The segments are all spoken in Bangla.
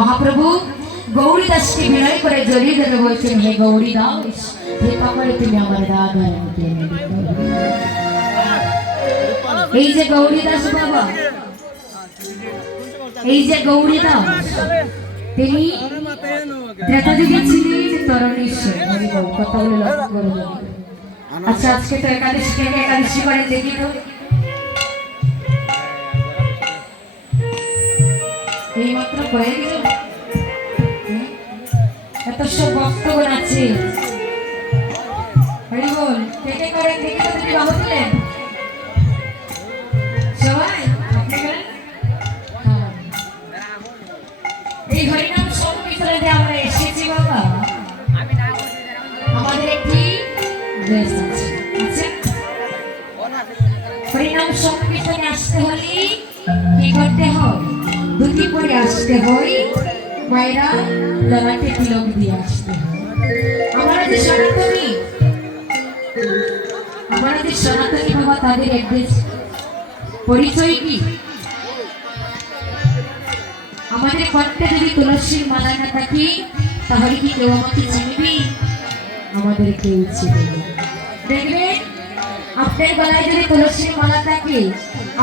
মহাপ্রভু গৌরী দাসকে বিনয় করে জড়িয়ে ধরে বলছেন, হে গৌরী দাস, কৃপা করে তুমি আমার রাগ আর মিটিয়ে নেবে। এই যে গৌরী দাস বাবা, এই যে গৌরী দাস, তিনি ত্রেতা যুগে ছিলেন যে তরণীশ্বর। কথাগুলো লক্ষ্য করে যাবে। আচ্ছা, আজকে তো একাদশী, কে একাদশী করেন দেখি তো। এই মাত্র কয়ে গেল, এত সব বক্তব্য আছে। হরি বল, কে কে করেন দেখি তো। তুমি বাবু দিলেন সবাই, আপনি করেন। এই হরিনাম সংকীর্তনে আমরা এসেছি বাবা, আমাদের একটি ড্রেস আছে। আচ্ছা, হরিনাম সংকীর্তনে আসতে হলে কি করতে হয়? ধুতি পরে আসতে হয়, মায়েরা ললাটে তিলক দিয়ে আসতে হয়। আমরা যে সনাতনী বাবা, তাদের অ্যাড্রেস পরিচয় কি? আমাদের কণ্ঠে যদি তুলসীর মালা না থাকে, তাহলে কি কেউ আমাকে চিনবি? আমাদের কেউ চিনবে না। দেখবেন, আপনার গলায় যদি তুলসীর মালা থাকে,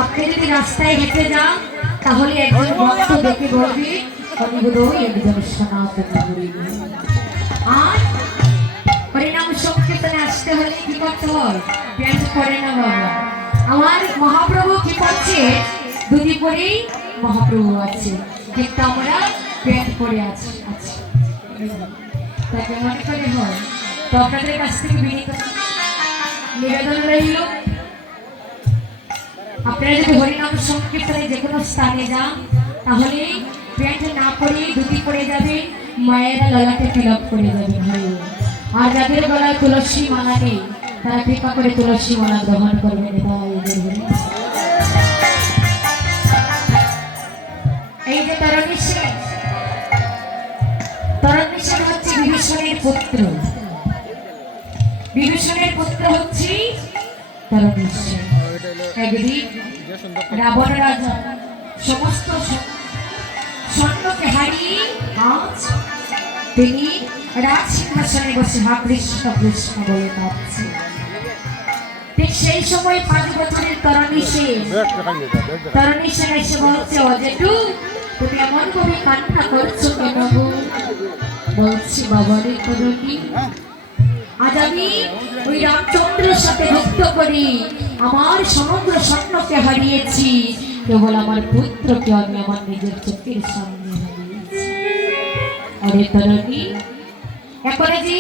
আপনি যদি রাস্তায় হেঁটে যান, তাহলে একজন ভক্ত দেখে বলবে, অনিবোধই একজন সনাতনী। আর হরিনাম সংকীর্তনে আসতে হলে কি করতে হয়? প্যান্ট পরে না বাবা। আমার মহাপ্রভু কি করছে? ধুতি পরেই মহাপ্রভু আছে, কিন্তু আমরা প্যান্ট পরে আছি। তাকে মনে করে হয়। তো আপনাদের কাছ থেকে বিনীত নিবেদন রইল, আপনারা যদি হরিনাম সংকীর্তনে যে কোনো স্থানে যান, তাহলে প্যান্ট না পরে ধুতি পরে যাবে, মায়েরা ললাটে তিলক করে যাবে ভাই। আর যাদের গলায় তুলসী মালা নেই, তারা কৃপা করে তুলসী মালা গ্রহণ করবেন। এই যে তরণীশ্বর, তরণীশ্বর হচ্ছে বিভীষণের পুত্র। বিভীষণের পুত্র হচ্ছে তরণীশ্বর। একদিন রাবণ রাজা সমস্ত স্বর্ণকে হারিয়ে আজ তিনি রাজ সিংহাসনে বসে হা কৃষ্ণ কৃষ্ণ বলে কাঁদছে। ঠিক সেই সময় 5 বছরের তরণীশ্বর এসে বলছে, অজেটু তুমি এমন ভাবে কান্না করছো কেন গো? বলছি, বাবারে তরণী, আজ আমি ওই রামচন্দ্রের সাথে যুদ্ধ করি আমার সমগ্র স্বপ্নকে হারিয়েছি, কেবল আমার পুত্রকে আমি আমার নিজের চোখের সামনে হারিয়েছি। আরে তরণী, এখন যে